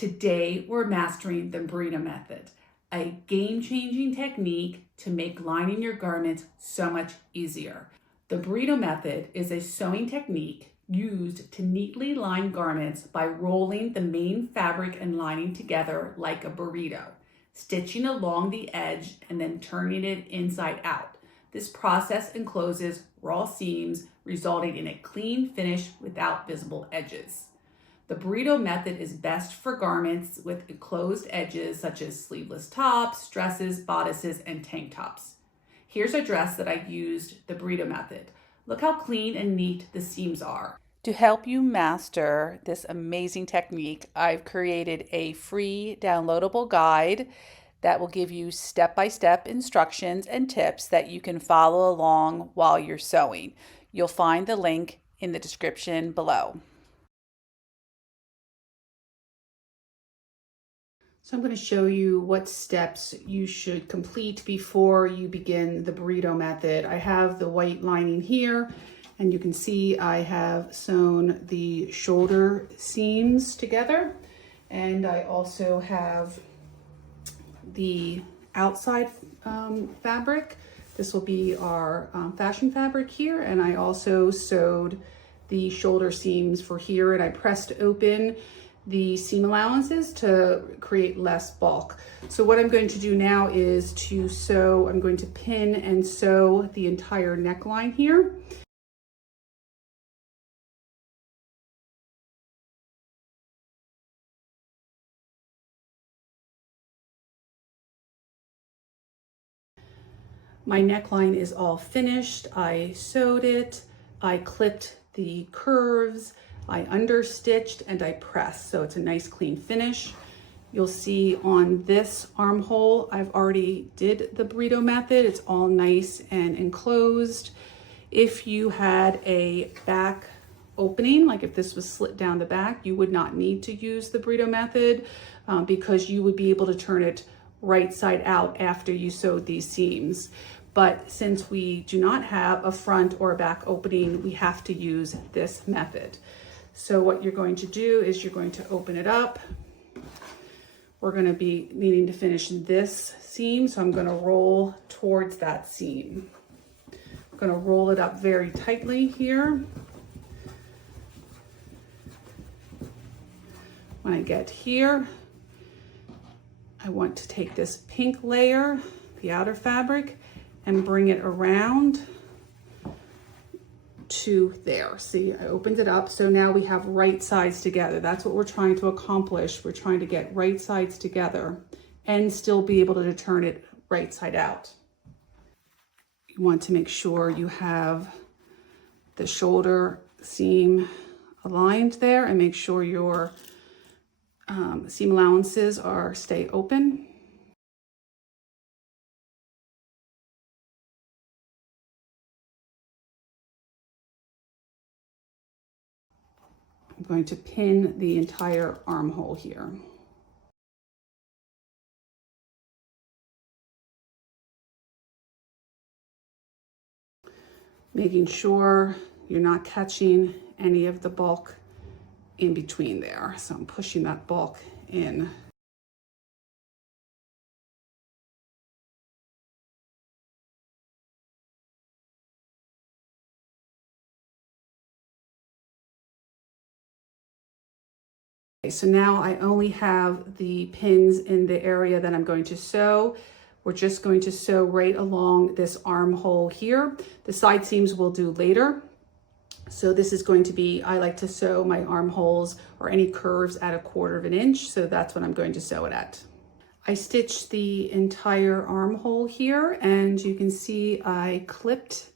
Today, we're mastering the Burrito method, a game-changing technique to make lining your garments so much easier. The Burrito method is a sewing technique used to neatly line garments by rolling the main fabric and lining together like a burrito, stitching along the edge and then turning it inside out. This process encloses raw seams, resulting in a clean finish without visible edges. The Burrito method is best for garments with enclosed edges such as sleeveless tops, dresses, bodices, and tank tops. Here's a dress that I used the Burrito method. Look how clean and neat the seams are. To help you master this amazing technique, I've created a free downloadable guide that will give you step-by-step instructions and tips that you can follow along while you're sewing. You'll find the link in the description below. So I'm going to show you what steps you should complete before you begin the Burrito method. I have the white lining here, and you can see I have sewn the shoulder seams together, and I also have the outside fabric. This will be our fashion fabric here, and I also sewed the shoulder seams for here, and I pressed open the seam allowances to create less bulk. So what I'm going to do now is to sew, I'm going to pin and sew the entire neckline here. My neckline is all finished. I sewed it, I clipped the curves, I understitched, and I pressed, so it's a nice clean finish. You'll see on this armhole, I've already did the Burrito method. It's all nice and enclosed. If you had a back opening, like if this was slit down the back, you would not need to use the Burrito method because you would be able to turn it right side out after you sewed these seams. But since we do not have a front or a back opening, we have to use this method. So what you're going to do is you're going to open it up. We're going to be needing to finish this seam, so I'm going to roll towards that seam. I'm going to roll it up very tightly here. When I get here, I want to take this pink layer, the outer fabric, and bring it around to there. See, I opened it up. So now we have right sides together. That's what we're trying to accomplish. We're trying to get right sides together and still be able to turn it right side out. You want to make sure you have the shoulder seam aligned there and make sure your seam allowances stay open. I'm going to pin the entire armhole here. Making sure you're not catching any of the bulk in between there. So I'm pushing that bulk in. So now I only have the pins in the area that I'm going to sew. We're just going to sew right along this armhole here. The side seams we'll do later. So this is going to be, I like to sew my armholes or any curves at 1/4 of an inch. So that's what I'm going to sew it at. I stitched the entire armhole here, and you can see I clipped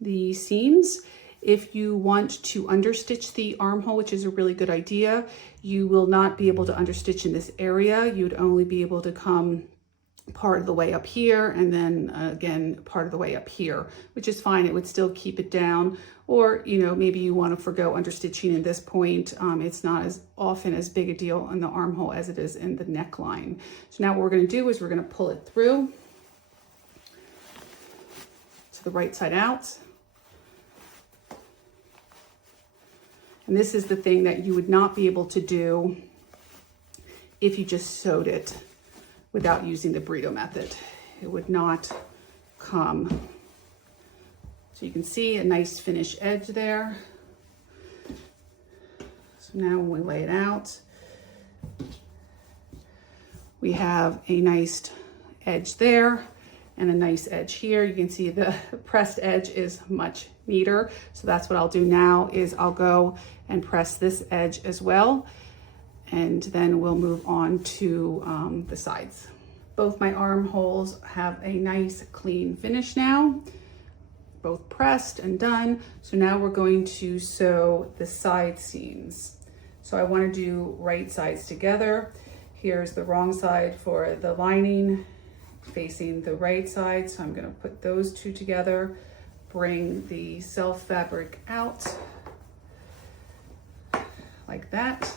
the seams. If you want to understitch the armhole, which is a really good idea, you will not be able to understitch in this area. You'd only be able to come part of the way up here and then again part of the way up here, which is fine. It would still keep it down. Or, you know, maybe you want to forgo understitching at this point. It's not as often as big a deal in the armhole as it is in the neckline. So now what we're going to do is we're going to pull it through to the right side out. And this is the thing that you would not be able to do if you just sewed it without using the burrito method. It would not come. So you can see a nice finished edge there. So now when we lay it out, we have a nice edge there and a nice edge here. You can see the pressed edge is much neater. So that's what I'll do now is I'll go and press this edge as well. And then we'll move on to the sides. Both my armholes have a nice clean finish now, both pressed and done. So now we're going to sew the side seams. So I want to do right sides together. Here's the wrong side for the lining facing the right side. So I'm going to put those two together, bring the self fabric out like that.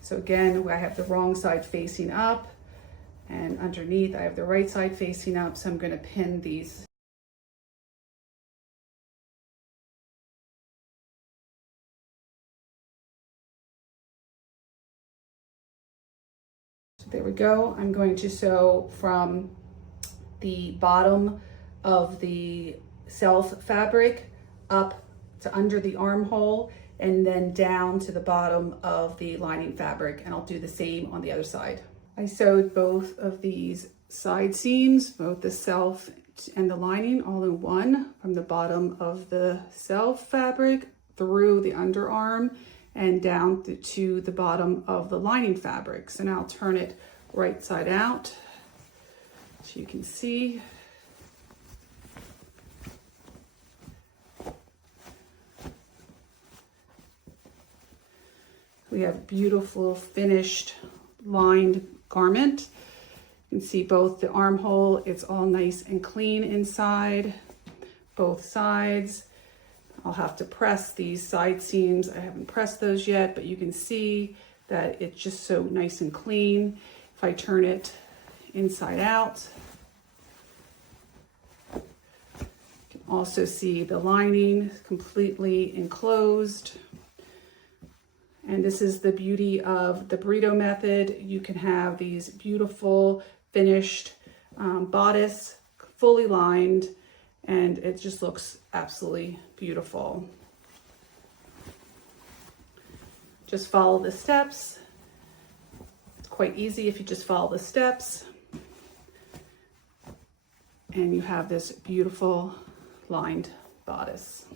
So again, I have the wrong side facing up, and underneath I have the right side facing up. So I'm going to pin these. So there we go. I'm going to sew from the bottom of the self fabric up to under the armhole, and then down to the bottom of the lining fabric. And I'll do the same on the other side. I sewed both of these side seams, both the self and the lining, all in one, from the bottom of the self fabric through the underarm and down to the bottom of the lining fabric. So now I'll turn it right side out so you can see. We have beautiful finished lined garment. You can see both the armhole, it's all nice and clean inside, both sides. I'll have to press these side seams. I haven't pressed those yet, but you can see that it's just so nice and clean. If I turn it inside out, you can also see the lining completely enclosed. And this is the beauty of the burrito method. You can have these beautiful finished bodice, fully lined, and it just looks absolutely beautiful. Just follow the steps. It's quite easy if you just follow the steps. And you have this beautiful lined bodice.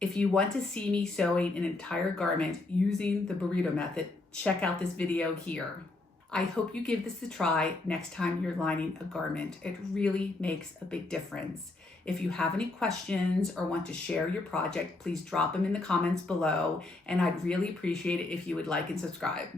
If you want to see me sewing an entire garment using the burrito method, check out this video here. I hope you give this a try next time you're lining a garment. It really makes a big difference. If you have any questions or want to share your project, please drop them in the comments below, and I'd really appreciate it if you would like and subscribe.